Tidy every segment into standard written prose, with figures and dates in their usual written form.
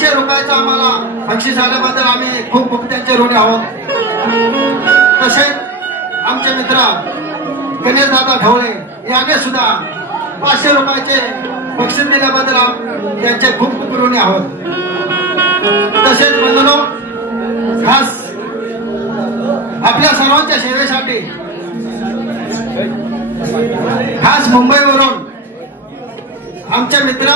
500 रुपयाचा आम्हाला बक्षीस आल्याबद्दल आम्ही खूप खूप त्यांचे ऋणी आहोत. तसेच आमचे मित्र गणेश दादा ढवळे याने सुद्धा 500 रुपयाचे बक्षीस दिल्याबद्दल त्यांचे खूप खूप ऋणी आहोत. तसेच बंधूंनो, खास आपल्या सर्वांच्या सेवेसाठी खास मुंबईवरून आमच्या मित्र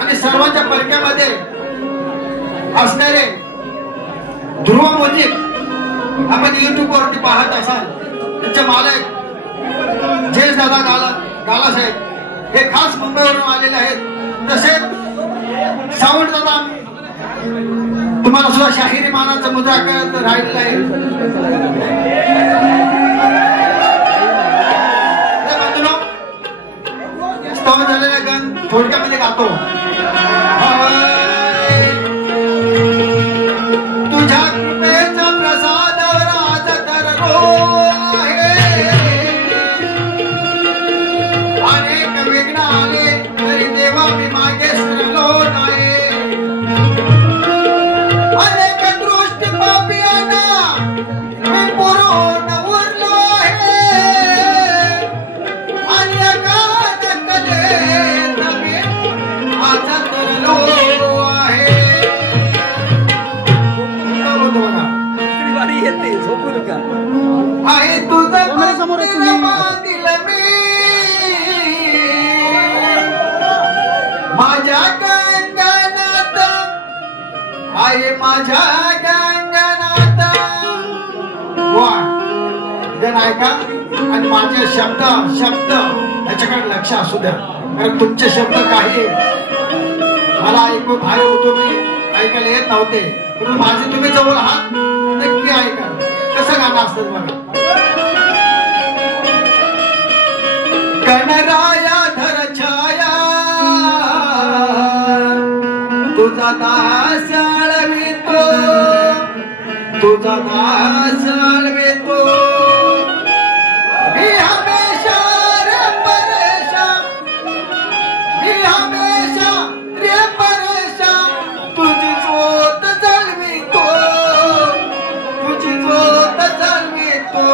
आणि सर्वांच्या परक्यामध्ये असणारे ध्रुव मोदी आपण युट्यूब वरती पाहत असाल, त्यांचे मालक जयेश दादा गाला साहेब हे खास मुंबईवरून आलेले आहेत. तसेच सावंत दादा तुम्हाला सुद्धा शाहिरी मानाचा मुद्रा करत राहिलेला आहे. झालेला गण थोडक्यामध्ये गातो. तुझ्या कृपेचा प्रसाद राज तरलो आहे, अनेक विघ्न आले तरी देवा मी मागे सरलो नाही. अनेक दृष्टी पापियांना मी पुरून उरलो आहे, आणि आता तरलो आहे. आहे तुझं दिल मी माझ्या गंगनात, आहे माझ्या गंगनात. वा जण ऐका आणि माझे शब्द याच्याकडे लक्ष असू द्या, कारण तुमचे शब्द काही मला ऐकून भारी होतो, मी ऐकायला येत नव्हते, म्हणून माझे तुम्ही जवळ आहात नक्की ऐका. कसं गाणं असतं बघा. गणराया धर छाया तुझा दास आळवितो, तुझा दास आळवितो. मी हमेशा रे परेशा, मी हमेशा रे परेशा तुझी ज्योत जळवितो, तुझी ज्योत जळवितो.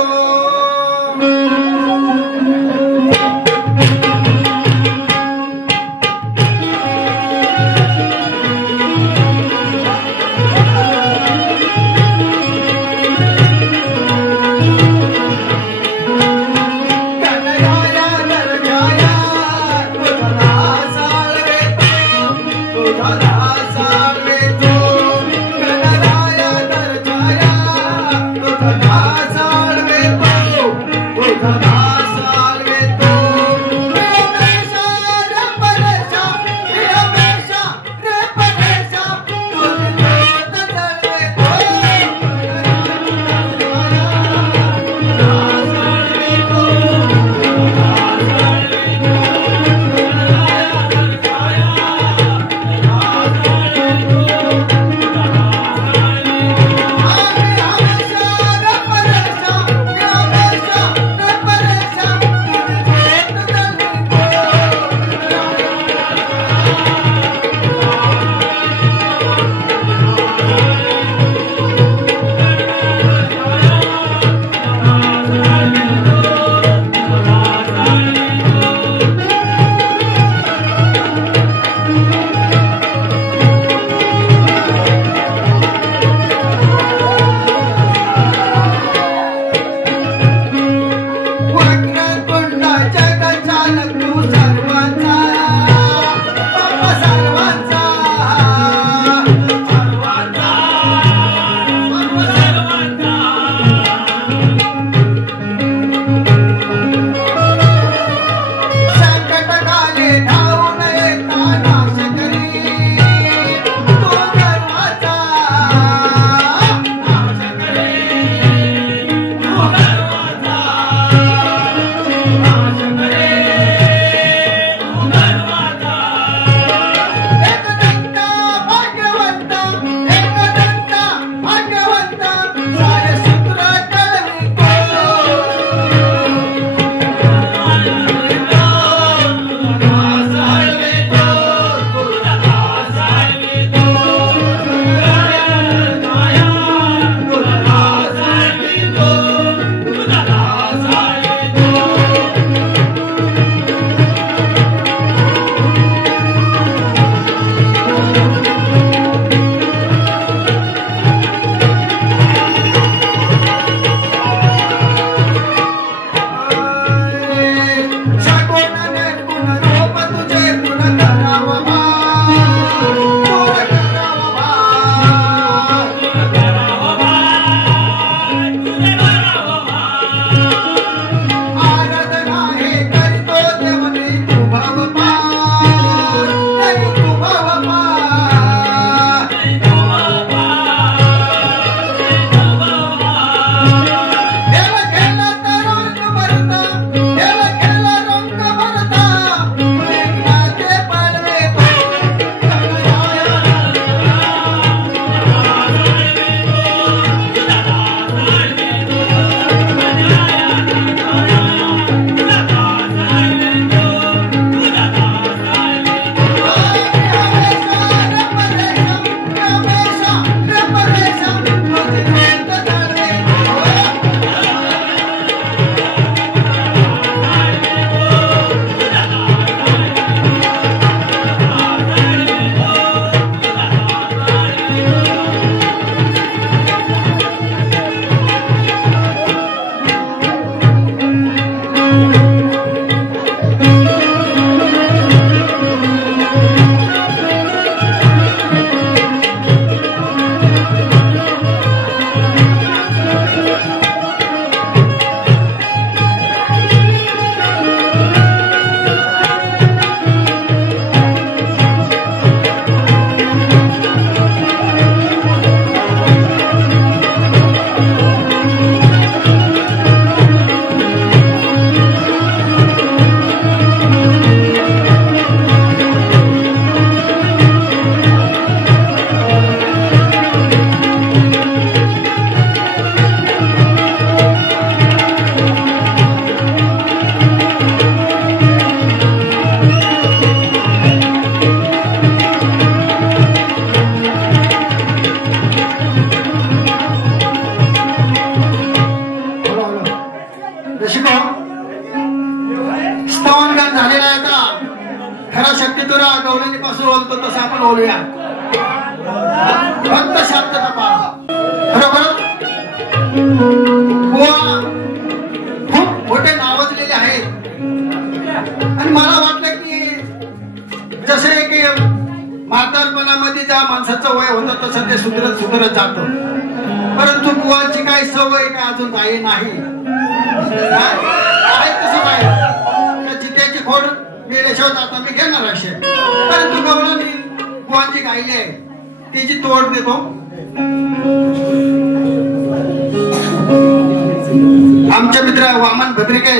आमचे मित्र वामन भद्रिके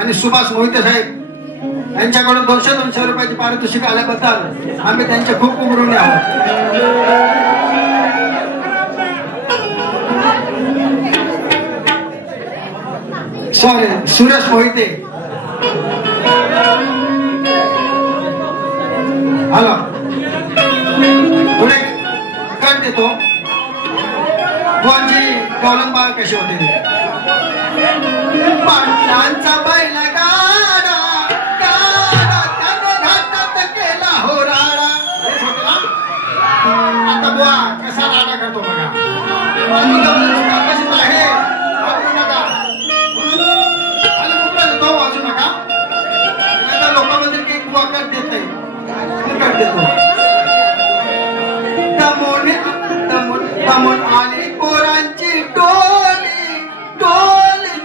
आणि सुभाष मोहिते साहेब यांच्याकडून 200 रुपयाची पारितोषिक आल्याबद्दल आम्ही त्यांचे खूप खूप ऋणी आहोत. सॉरी, सुरेश मोहिते. हॅलो, पुढे कर देतो. बुवांची गौलंबाळ कशी होते. पाटलांचा बैल गाडा गाडा त्याने घाटात केला हो राडा. आता बुवा कसा राडा करतो बघा. कशीच आहे वाजू नका, आणि कुठला देतो वाजू नका. आता लोकांमध्ये काही बुवा कर देत नाही, कर देतो. दमून आली पोरांची टोली टोली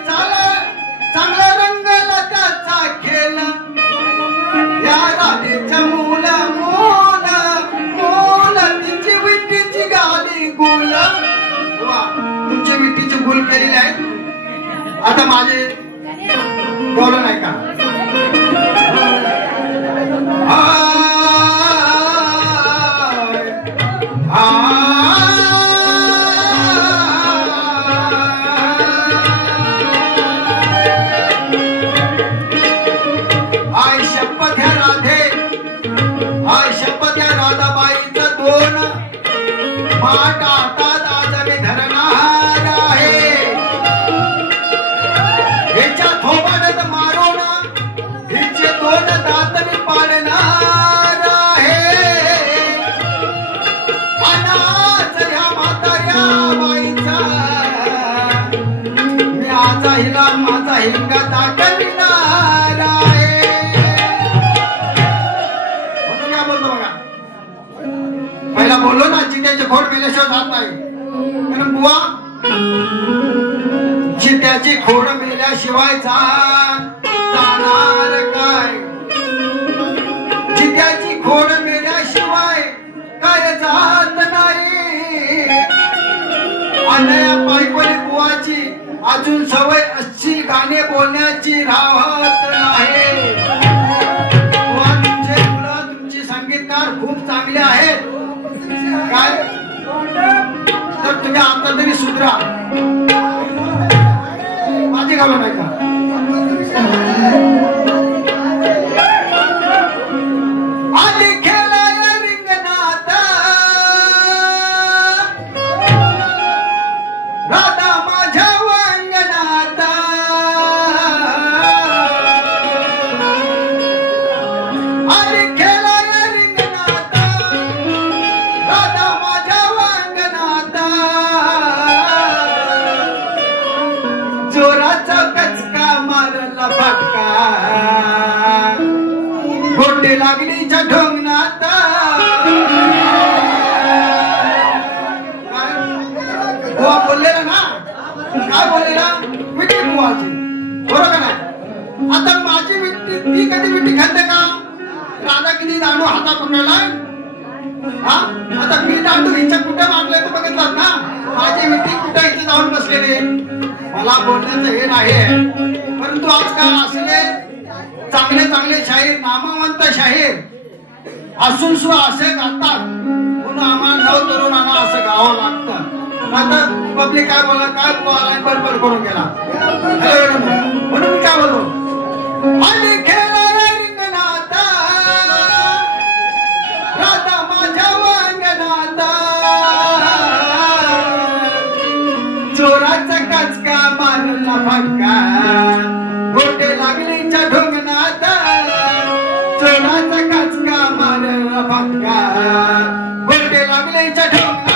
चांगला रंगला त्याचा खेळ. या राधेच्या मूल मूल मूल तिची विठीची गाली गुल. वा, तुमची विठीची गुल केलेली आहे. आता माझे बोलून आहे का. माझा हिंगा दाखविणार आहे. काय बोलतो बघा. पहिला बोललो ना, चित्याचे खोड मेल्याशिवाय जात नाही. कारण बुवा चित्याची खोड मेल्याशिवाय जाणार काय. चित्याची खोड मेल्याशिवाय काय जात नाही. अन्या पायपरी बुवाची अजून सवय अशी गाणे बोलण्याची राहत नाही. तुमचे मुलं तुमची संगीतकार खूप चांगले आहेत काय, तर तुम्ही आता तरी सुधरा. माझी घालू नाही का. आली खेळाया रिंगणात राधा माझ्या वांगणात. आली खेळाया रिंगणात राधा माझ्या वांगणात. जोराचा मारला फटका गोटे लागलीच्या ढोंगणात बुवा बोललेला ना काय बोललेला विटी बुवाची बरोबर ना आता माझी विटी ती कधी विटी खाते का राजा किती दांडू हातात पकडलाय हा आता मी दांडू हिच्या कुठे मारले तर बघितलास ना माझी विटी कुठे इथे जाऊन बसलेले मला बोलण्याचं हे नाही परंतु आजकाल असले चांगले चांगले शाहीर नामवंत शाहीर असून सुद्धा असे गातात म्हणून आम्हाला नव तरुणांना असं गावं लागतं आता पब्लिक काय बोला काय बोला बरोबर करून गेला म्हणून मी काय बोलतो आणि खेळायला रिंगणात राधा माझ्या वांगणात चोराचा काचका मारला फटका गोटे लागलीच्या ढोंगणात चोराचा काचका मारला फटका गोटे लागलीच्या ढोंगणात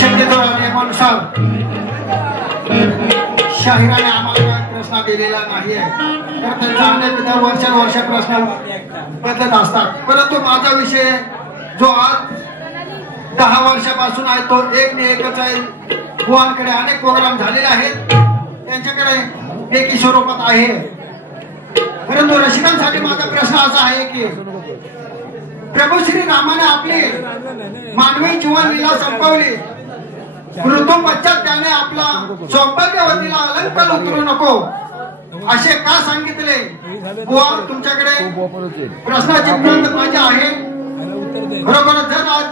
शक्यतो नियमानुसार शाहिराने आम्हाला प्रश्न दिलेला नाहीये, तर त्यांचा अनेक वर्षानुवर्ष प्रश्न बदलत असतात. परंतु माझा विषय जो आज 10 वर्षापासून आहे तो एकच आहे. बुवांकडे अनेक प्रोग्राम झालेले आहेत, त्यांच्याकडे एकी स्वरूपात आहे. परंतु रसिकांसाठी माझा प्रश्न असा आहे की प्रभू श्री रामाने आपली मानवी जीवन लीला संपवली, मृत्यू पश्चात त्याने आपला सौभाग्यवतीला अलंकार उतरू नको असे का सांगितले? बुवा, तुमच्याकडे प्रश्नाची प्रत माझी आहे. बरोबर, जर आज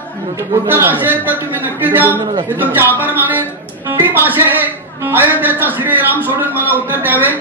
उत्तर असेल तर तुम्ही नक्की द्या, मी तुमचे आभार मानेन. ती भाषा आहे अयोध्येचा श्रीराम सोडून मला उत्तर द्यावे.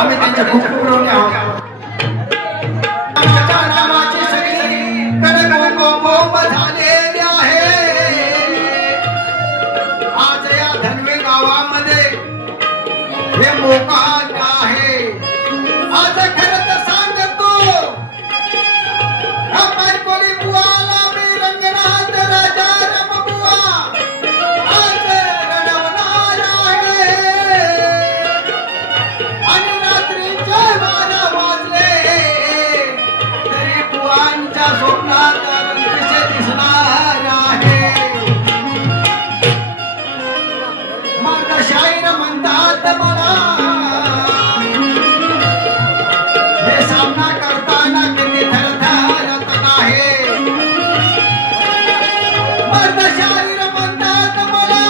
आम्ही त्यांच्या खूप ऋणी आहोत. नावाची सगळी कडक झालेली आहे. आज या धनवे गावामध्ये हे मोकाट आहे. आज खरं तर सांगतो कोणी बुवाला मी रंगनाथ राजा रमबुवा आज रडवणार आहे. आणि रात्रीचे 12 वाजले तरी बुवांच्या स्वप्नात कसे दिसणार आहे. मग शाहीर म्हणतात मला हे सामना करताना किती थरथरत आहे. मग शाहीर म्हणतात मला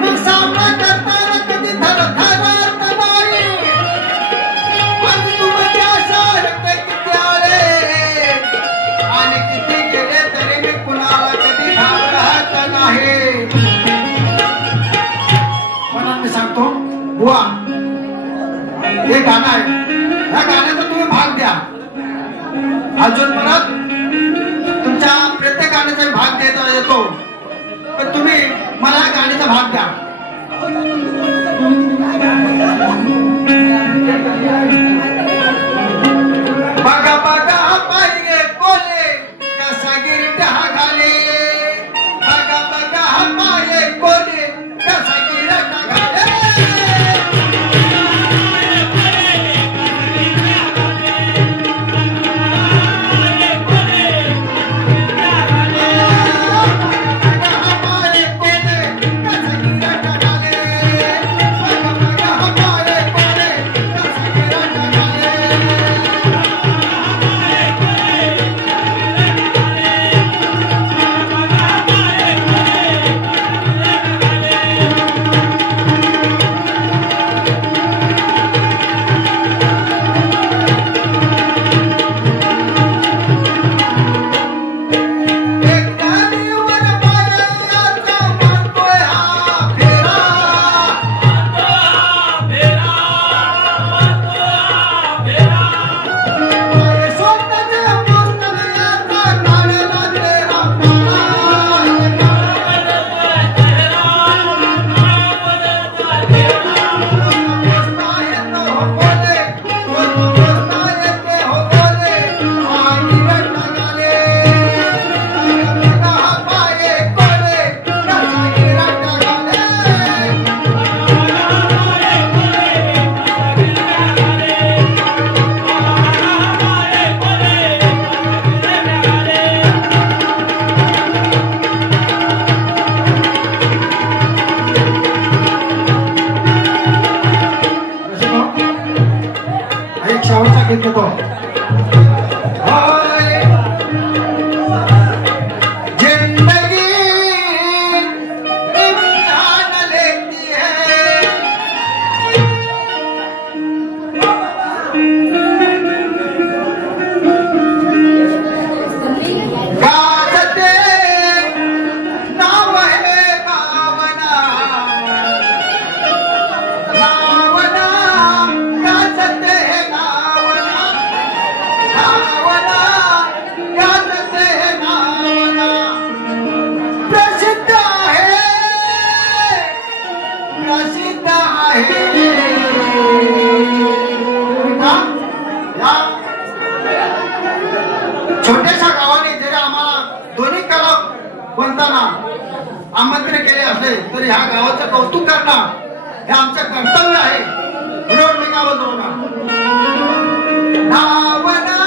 मग सामना करताना कधी थरथरत नाही. आणि तुमच्यासारखे किती आले आणि किती गेले तरी मी कुणाला कधी घाबरत नाही. म्हणून मी सांगतो बुवा, हे गाणं आहे, ह्या गाण्याचा तुम्ही भाग द्या. अजून परत तुमच्या प्रत्येक गाण्याचा भाग देता येतो, पण तुम्ही मला या गाण्याचा भाग द्या. बघा बघा पाहिजे कोले कसा गिरटा घाले. बघा बघा पाहिजे कोले कसा गिरटा घाले. Bye. छोट्याशा गावाने जरी आम्हाला दोन्ही कला पंथांना आमंत्रण केले असले तरी ह्या गावाचं कौतुक करणं हे आमचं कर्तव्य आहे. म्हणून मी गावात जाऊ का नावना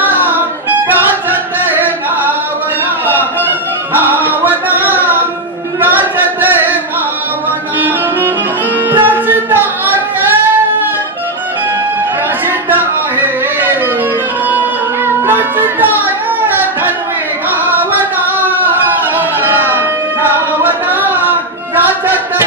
गाजते नावना नावना गाजते नावना प्रसिद्ध आहे प्रसिद्ध आहे प्रसिद्ध आहे धन्वी गावना नावना गाजते